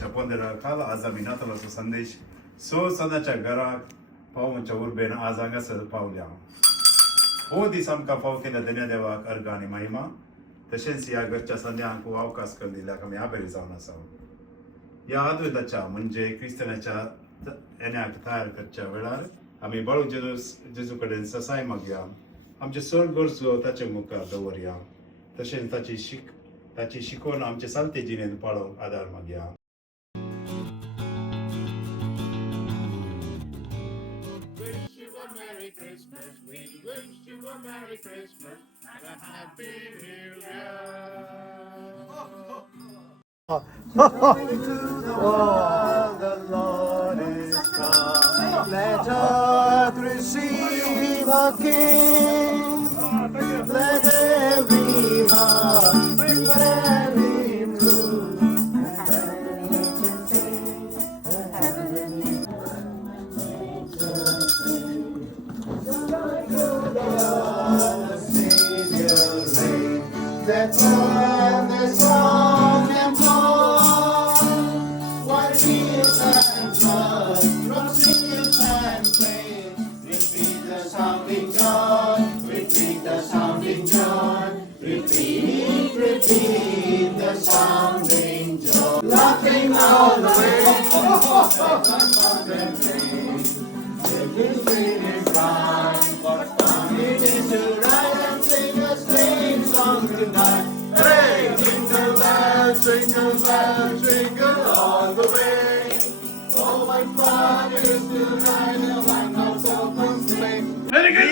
छापून दिला काल आज आम्ही नातालाचो संदेश सो सदांच्या घराक पावच्या उर्बेन आज हांगासर पावल्या हो दीस आमकां फाव केल्या धन्य देवाक अर्घ आनी महिमा तशेंच ह्या घरच्या संध्यांक अवकाश करून दिल्याक आमी आभारी जावन आसा ह्या अद्वैताच्या म्हणजे क्रिस्तानाच्या येण्याक तयार करच्या वेळार आमी बाळू जेजू कडेन ससाय मागया आमचे सण गरजो ताचे मुखार दवरया तशेंच ताची शिकवण आमचे सालते जिणेंत पाळोवंक आदार मागया. Merry Christmas and a Happy New Year. Oh, the Lord is come. Let us receive a King. Let every heart prepare Him room. That's when the song and blood, what feels and blood, from singles and plain. Repeat the sounding John, repeat the sounding John, repeat the sounding John. Laughing all the way, everything is right, what fun it is to ride and sing a sleighing song tonight. Hey, jingle bells, all the way. Oh, what fun it is to ride in a one-horse open sleigh. Very good!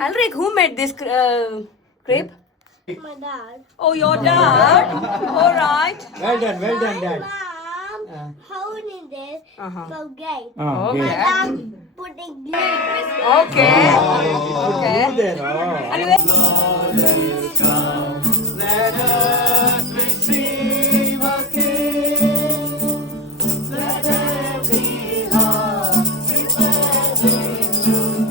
Alric, who made this crepe? My dad. Oh, your dad? All right. Well done, Dad. Mom, holding this for game. Okay. Madam, putting glitter. Okay. Okay. Anyway. Let us receive a King. Let every heart prepare Him room.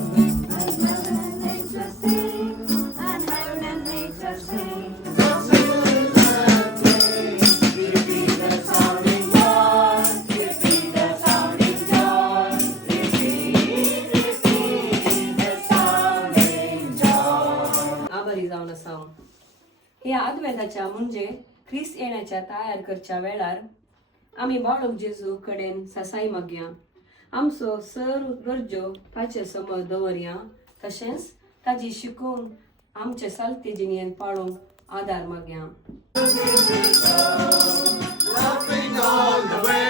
And heaven and nature sing. And heaven and nature sing. Repeat the sounding John. Repeat the sounding John. Repeat the sounding John. आभारी जावन आसा ह्या अद्वैताच्या म्हणजे ख्रिस्त येण्याच्या तयार करच्या वेळार आमी बाळक जेजू कडेन ससाई मागया आमचो सर्व गरजो ताचे समोर दवरया तशेंच ताची शिकून आमचे सालते जिणेंत पाळोवंक आदार मागया. Laughing all the way.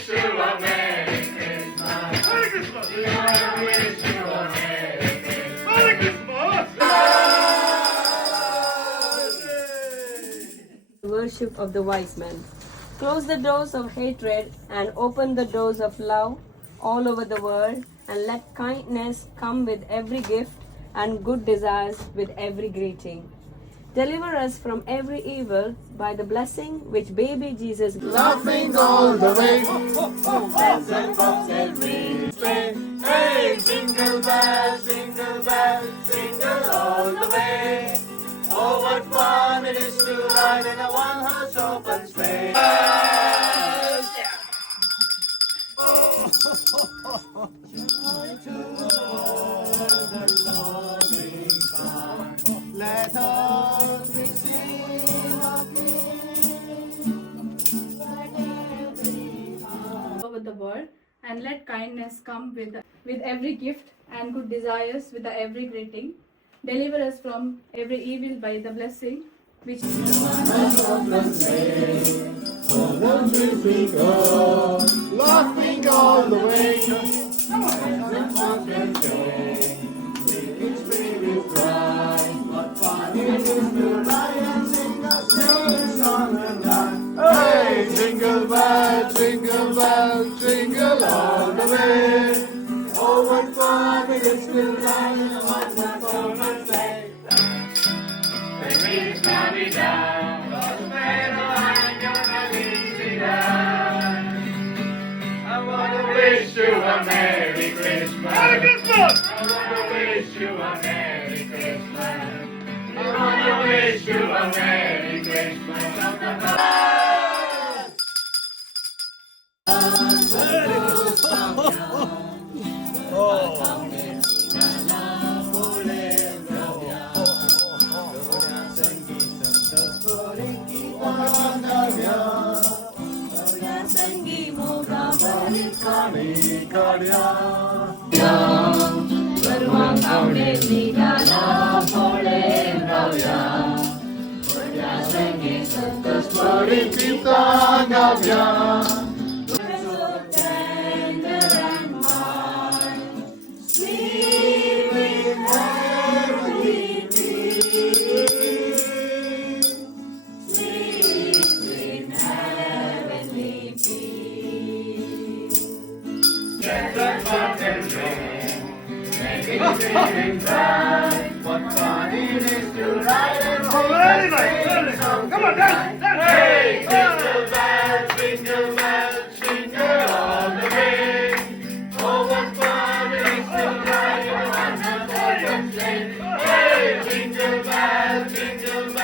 wish you a Merry Christmas. Merry Christmas. We wanna wish you a Merry Christmas. Merry Christmas. Worship of the wise men. Close the doors of hatred and open the doors of love all over the world, and let kindness come with every gift and good desires with every greeting. Deliver us from every evil by the blessing which baby Jesus Laughing all the way, bells and cocktail ring. Hey, jingle bells, jingle all the way. Oh, what fun it is to ride in a one-horse open sleigh. Let us sing over the world, and let kindness come with every gift and good desires with every greeting. Deliver us from every evil by the blessing which laughing all the way. What fun it is to ride and sing a sleighing song tonight. Hey, jingle bells, jingle all the way. Oh, what fun it is to ride in a one-horse open sleigh. Feliz Navidad, prospero año, felicidad. I wanna wish you a Merry Christmas. Merry Christmas! I wanna wish you a Merry Christmas. I wanna wish you a Merry Christmas. Beruang kau di dalam boleh raya. Bernyanyi serta Mari kita gavia. so tender and mild. Sleep with heavenly peace. Sleep with heavenly peace. Let the curtains ring, make it sing bright. What fun it is to ride and sing a sleighing song tonight. Hey, jingle bells, jingle all the way. Oh, what fun it is to ride in a one-horse open sleigh. Hey, jingle bells, jingle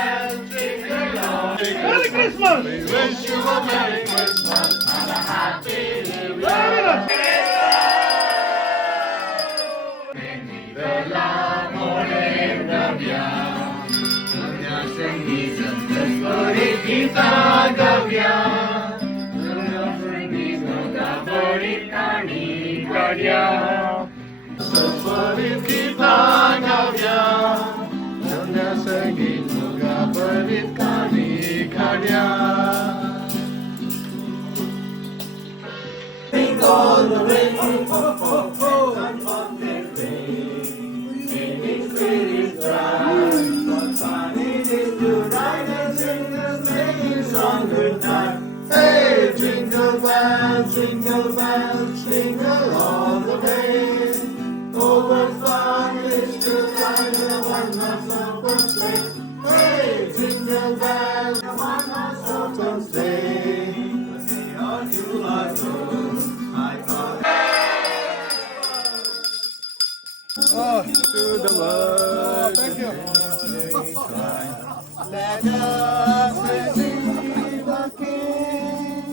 all the way. Merry Christmas! We wish you a Merry Christmas and a Happy New Year. Kita gavia, favorit kami karya. Favorit kita gavia, dunia segi juga favorit kami karya. Sing all the way, making spirits bright. What fun it is to ride and sing a sleighing song good night. Hey, jingle bells, jingle all the way. Oh, what fun it is to ride in a one-horse open sleigh. Hey, jingle bells, a one-horse open sleigh. Let's see how you are going. I call to the world. Thank you. Let us receive a King.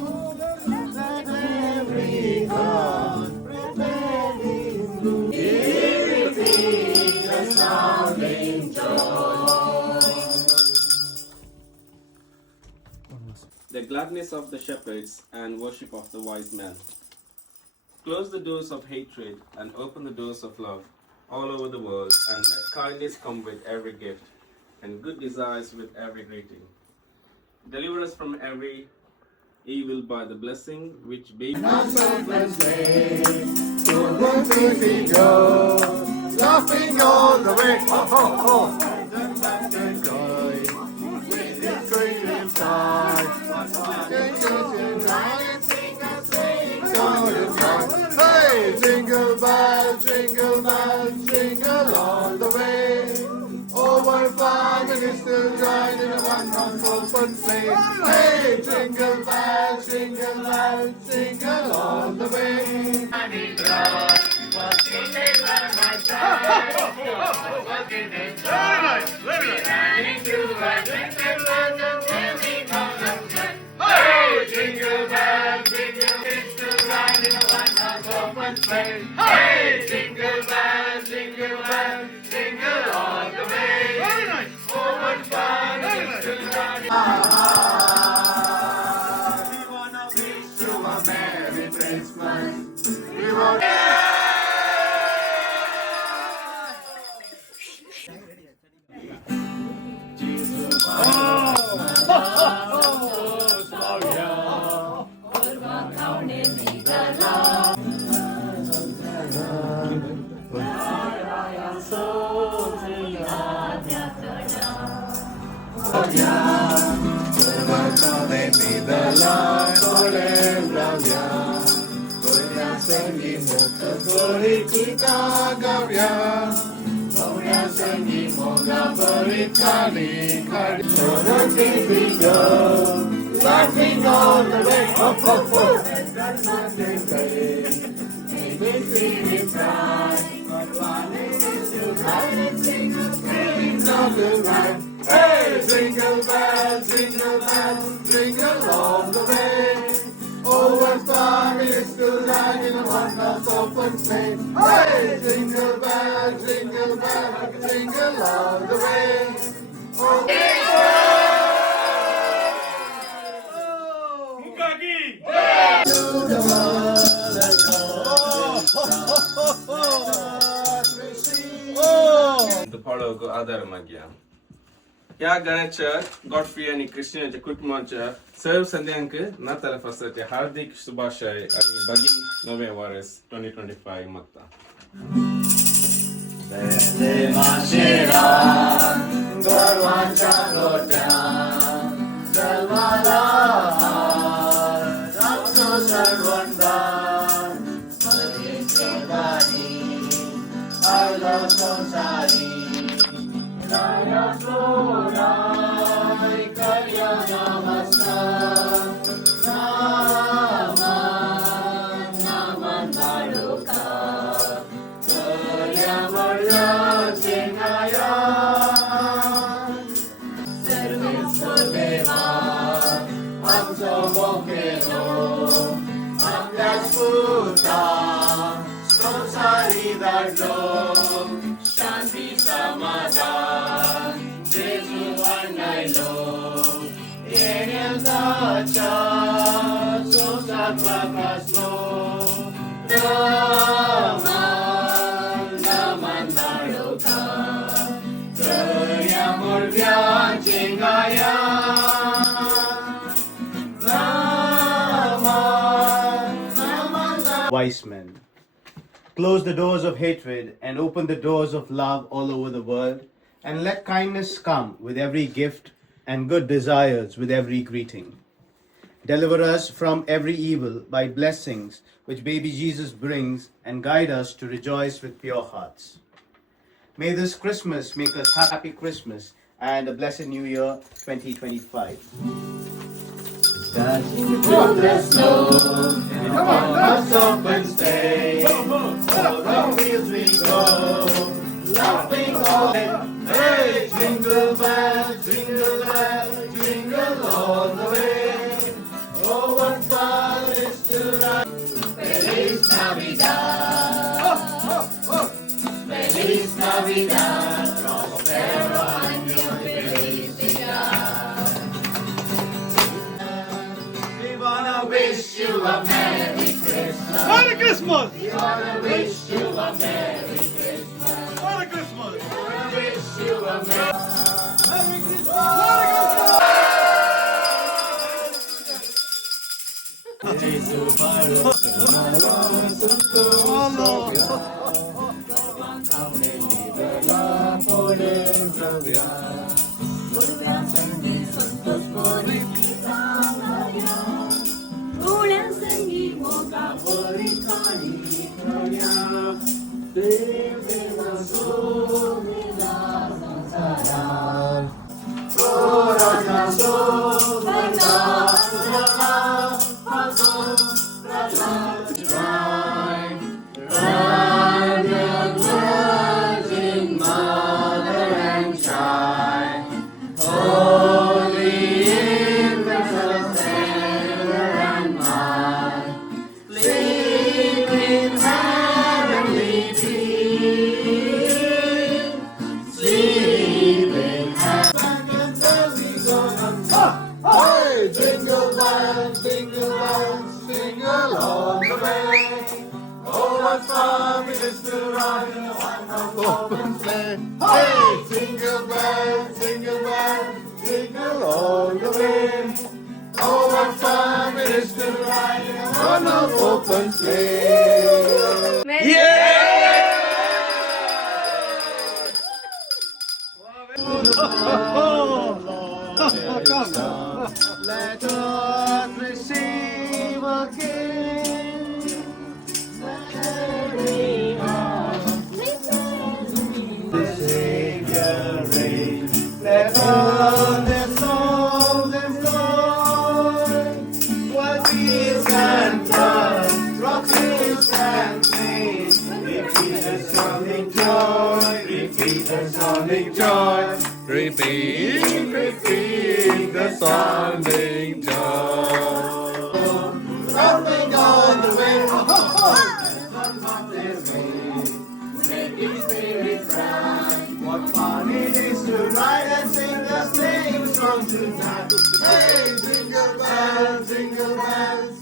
Let every God prepare his room. Here it is, a sounding joy. The gladness of the shepherds and worship of the wise men. Close the doors of hatred and open the doors of love all over the world, and let kindness come with every gift and good desires with every greeting. Deliver us from every evil by the blessing which baby Laughing all the way, ho ho ho! And joy, with his great inside. Hey, jingle bells, jingle all the way. Over 5 minutes to ride in a one-horse open sleigh. Hey, jingle bells, jingle all the way. Hey, jingle bells, ride in a one-horse open sleigh. Hey, jingle bells, jingle all the way. Very nice. Over 5 minutes to ride. We wanna wish you a Merry Christmas. We wanna. Laughing all the way, ho ho ho! Hey, jingle bells, jingle all the way. Over 5 minutes to ride in a one-horse open sleigh. Hey, jingle bells, jingle all the way. The Palo go Adar Magya. या गणेशच्या Godfrey आणि क्रिस्टियनच्या कुटुंबाच्या सर्व सदस्यांक ना तरफासचे हार्दिक शुभाशय आणि बगी नवे वर्ष 2025 मागता. Shanti Samadan, Jesu Anailo, Yenel Dacha, Sosat Prakasno, Naman Naruka, Kayamur Vyajingaya, Wise men. Close the doors of hatred and open the doors of love all over the world, and let kindness come with every gift and good desires with every greeting. Deliver us from every evil by blessings which baby Jesus brings, and guide us to rejoice with pure hearts. May this Christmas make us happy Christmas and a blessed New Year 2025. Through the snow, in a one-horse open sleigh, over the fields we go, laughing all the way. Hey, jingle bells, jingle all the way. Oh, what fun it is to ride! Feliz Navidad, Feliz Navidad, prospero año felicidad. We wanna wish you a Merry Christmas. Merry Christmas! We wanna wish you a Merry Christmas. Merry Christmas! We wanna wish you a Merry Christmas. डोळ्यांसंगी Moga बळी काढी खऱ्या देव सोनिला संसारात राजा सो Let us receive a king. The Savior reign. Let all their souls employ. What peace and love, rockets and pain. Repeat the sounding joy. Repeat the sounding joy. Repeat, repeat the sounding joy. Laughing on the way, making spirits bright. What fun it is to ride and sing the same song tonight. Hey, jingle bells,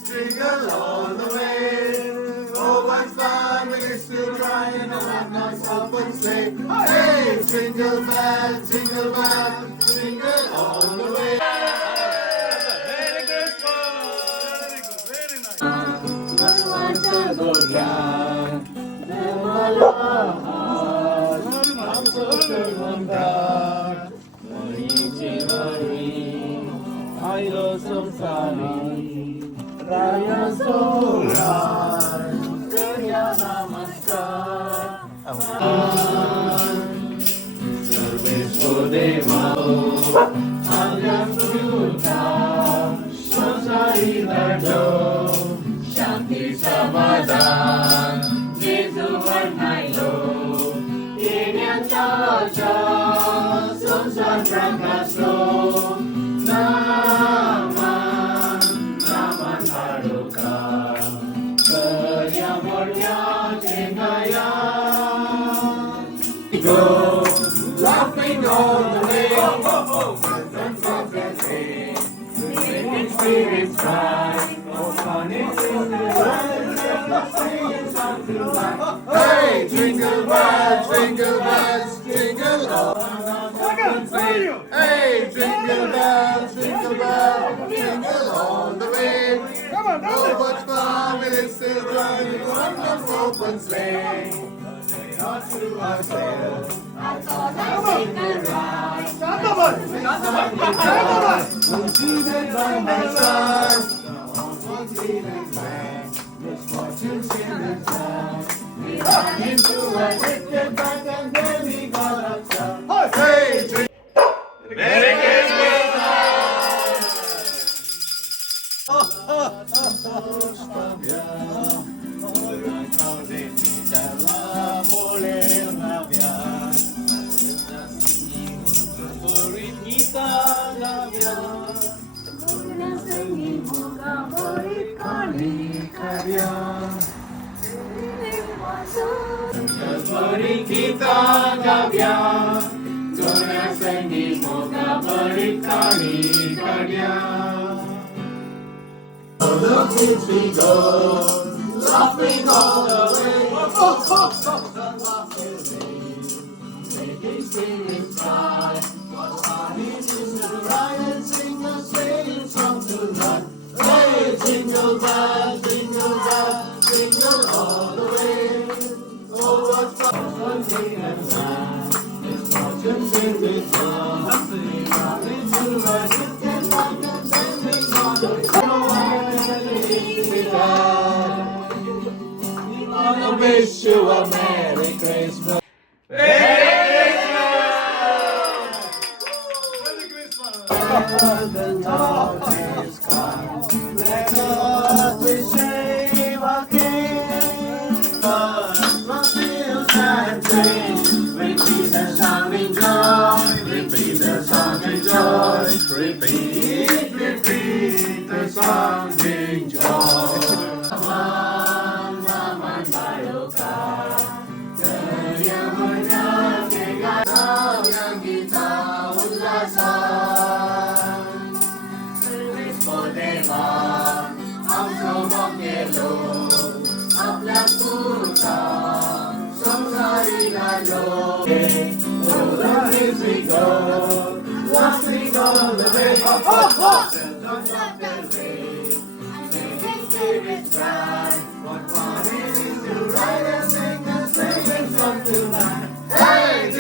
jingle all the way. Oh, what fun it is to ride in a one-horse open sleigh. Hey, jingle bells, jingle all the way. Very good, very nice. शांती समाधान जेजूवर नायलो येण्याचा संसार प्रकाशलो Naaman हाडुका कर्या मोर्याचे नया Go laughing all the way, and forgetting, making spirits bright. Oh, fun it is to ride and sing song tonight. Hey, jingle bells, jingle all. Hey, jingle bells, jingle all the way. Oh, what fun it is to ride in one open sleigh. Not to ourselves. I thought I'd take a ride. Seated by my side. One feeling bad. Misfortune still inside. We ran into a wicked bank and then we got upset. Hey, Merry Christmas! Beri kita gavya, Gona sengi moga beri kami karya. The kids we go, laughing all the way. Making spirits bright. What fun it is to ride and sing a sleighing song tonight. Hey, jingle bells. I wish you a Merry Christmas. The Lord is come. Let us receive a King. From fields and trees, repeat the song in joy. Repeat the song in joy. Repeat the song in joy.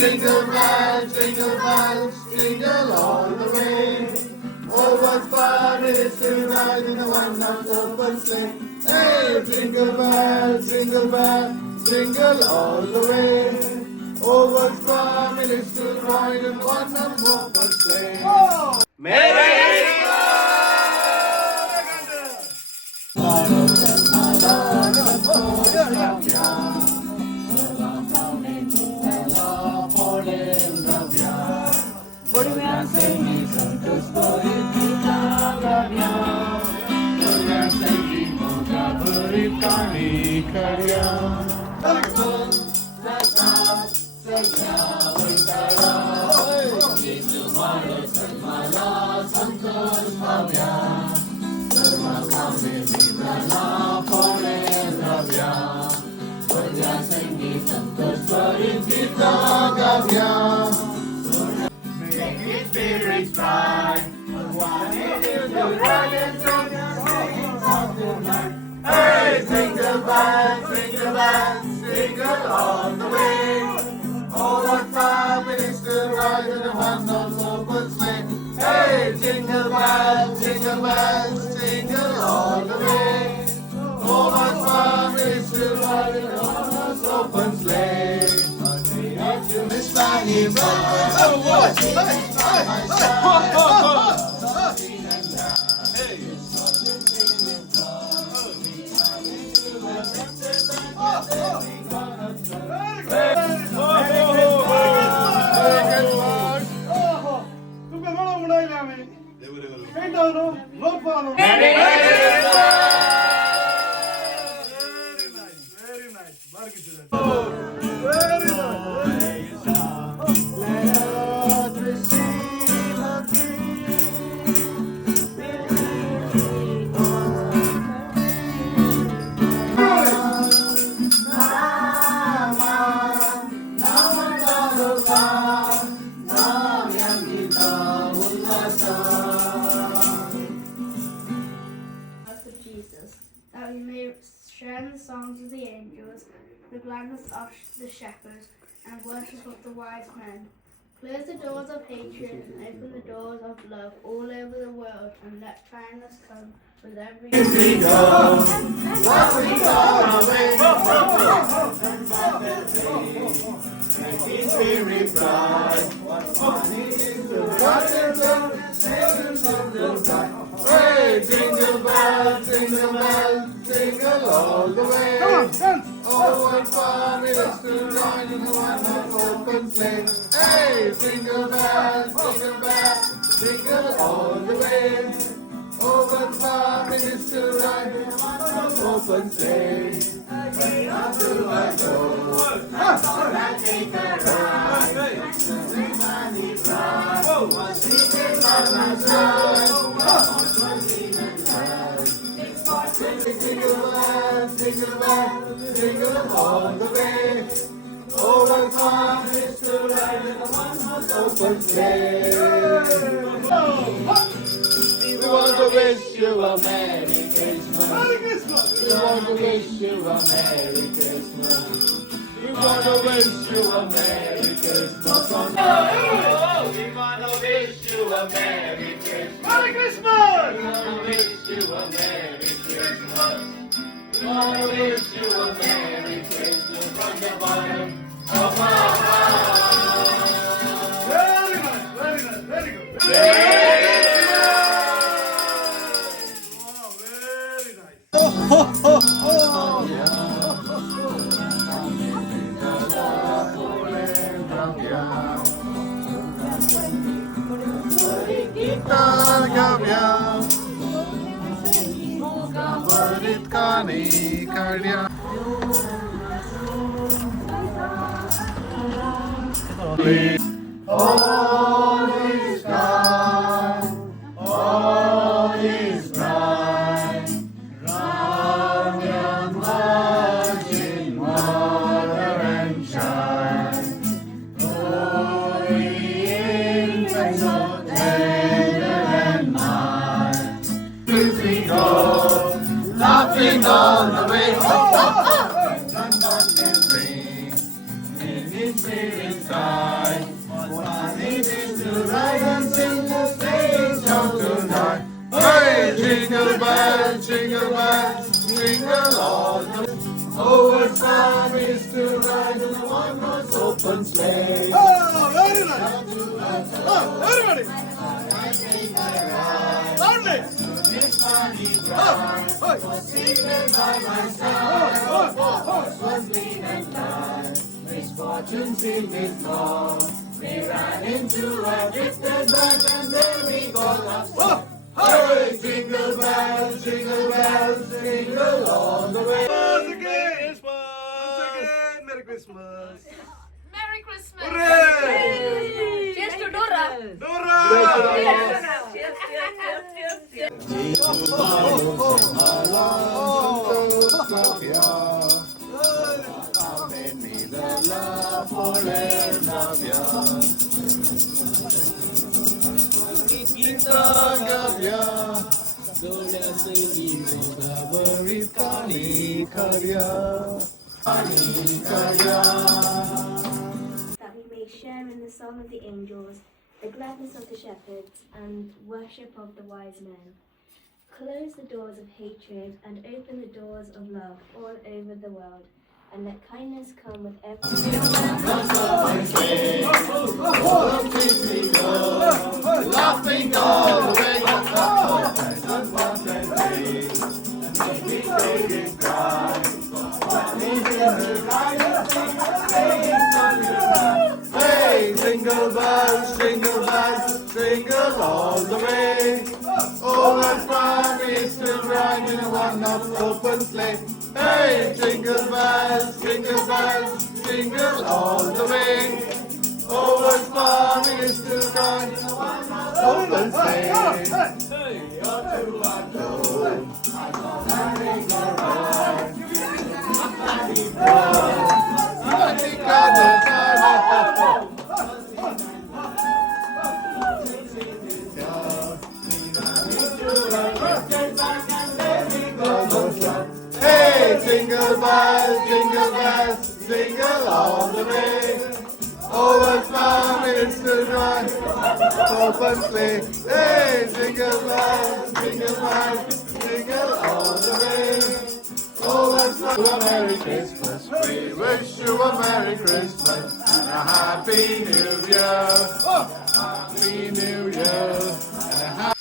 Jingle bells, jingle bells, jingle all the way. Oh, what fun it is to ride in a one-horse open sleigh. Hey, jingle bells, jingle all the way. Oh, what fun it is to ride in a one-horse open sleigh. Merry Spirits bright, one is to ride and sing and sing of the night. Hey, jingle bells, jingle all the way. Oh, what fun it is to ride in a one-horse open sleigh. Hey, jingle bells, jingle all the way. Oh, what fun it is to ride in a one-horse open sleigh. Miss Fanny Brown, oh, what? That we may share in the songs of the angels, the gladness of the shepherds, and worship of the wise men. Close the doors of hatred and open the doors of love all over the world, and let kindness come with every Spirit bright, what fun it is to ride and love and sing of the night. Hey, jingle bells, jingle all the way. Oh, what fun it is to ride in a one-horse open sleigh. Hey, jingle bells, jingle all the way. Oh, what fun it is to ride in a one-horse open sleigh. After I go, that's all I take a ride. My children money bright, oh, sleeping by my side. Jingle all the way. Oh, what fun it is to ride in a one-horse open sleigh. We want to wish you a Merry Christmas. We want to wish you a Merry Christmas. We wanna wish you a Merry Christmas. We wanna wish you a Merry Christmas. Merry Christmas! We wanna wish you a Merry Christmas. We wanna wish you a Merry Christmas from the bottom of our hearts. Very nice, very nice, very good. Wow, very nice. All is gone, all is bright. Round young virgin mother and child. Holy infant so tender and mild. We go, laughing all the way. Sun can ring, singing spirit side. It is to ride and sing the stage out tonight. Hey, jingle bells, jingle all the way. Oh, what fun is to ride in a one-horse open sleigh. Oh, very nice. Oh, everybody. Loudly. Was seated by my side. Was lean and blind. Misfortune seemed it long. We ran into a drifted bed and there we got lost. Hey, jingle bells, jingle all the way. Once again, Merry Christmas. Merry Christmas! Hooray! Cheers to Dora! Dora! That we may share in the song of the angels, the gladness of the shepherds, and worship of the wise men. Close the doors of hatred and open the doors of love all over the world, and let kindness come with every... Laughing all the way. Hey, jingle bells, jingle all the way. Oh, what fun is to ride in a one-horse open sleigh. Hey, jingle bells, jingle all the way. Oh, what fun it is to ride in a one-horse open sleigh. Hey, Hey, jingle bells, jingle all the way. Oh, what fun it is to ride open sleigh. Hey, jingle bells, jingle all the way. Oh, what fun! A Merry Christmas. We wish you a Merry Christmas and a Happy New Year. Happy New Year and a Happy...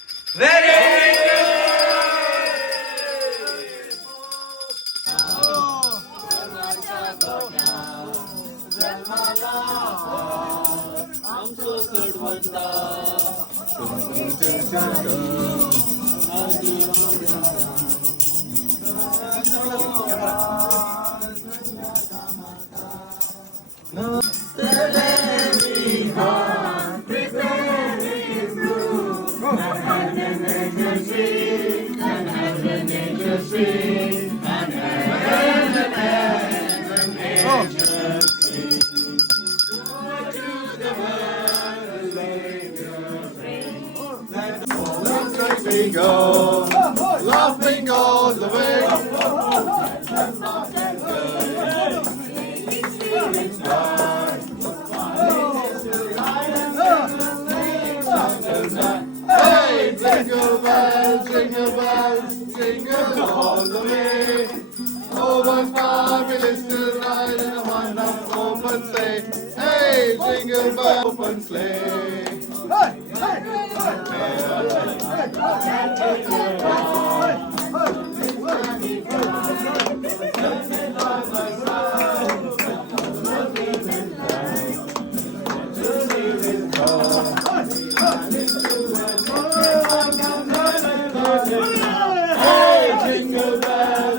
what fun it is to ride in a one-horse open sleigh. Hey, jingle bell, open sleigh.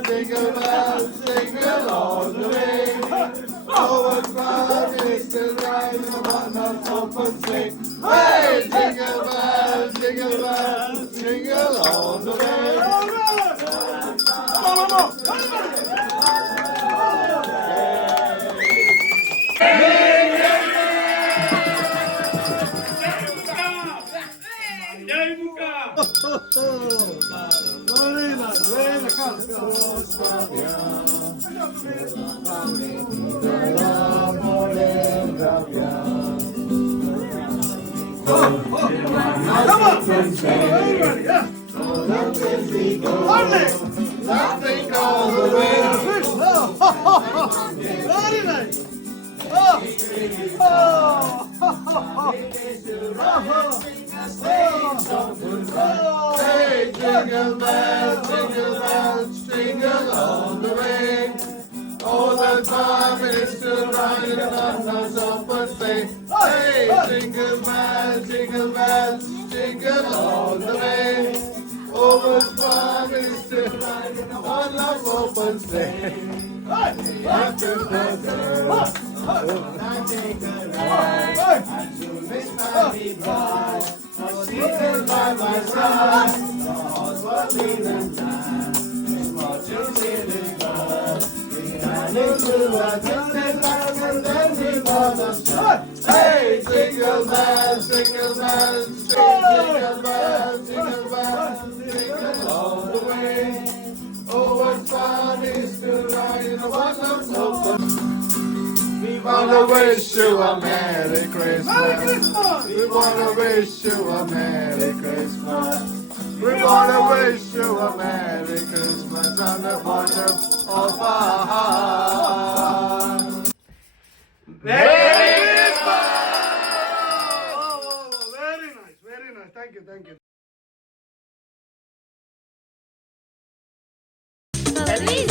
Jingle bells, jingle all the way. Oh, what fun it is to ride in a one-horse open sleigh. Hey, jingle bells, jingle all the way. Laughing all the way. Very nice. Hey, jingle bells, jingle all the way. Oh, the fun it is to ride in a one-horse open sleigh. Hey, jingle bells, jingle all the way. Oh, what fun it is to ride in a one-horse open sleigh. After the I take a ride, and soon Miss Patty bride, for season by my side, the horse was lean and blind, his fortune in his blood. He ran into a distant land and then he was a shot. Hey, jingle bells, jingle bells, jingle bells, jingle bells, jingle all the way. Oh, what fun it is to ride in a one-horse open. We wanna wish you a Merry Christmas. We wanna wish you a Merry Christmas. We wanna wish you a Merry Christmas and a wonderful of our heart. Merry Christmas! Very nice, very nice. Thank you, thank you. Feliz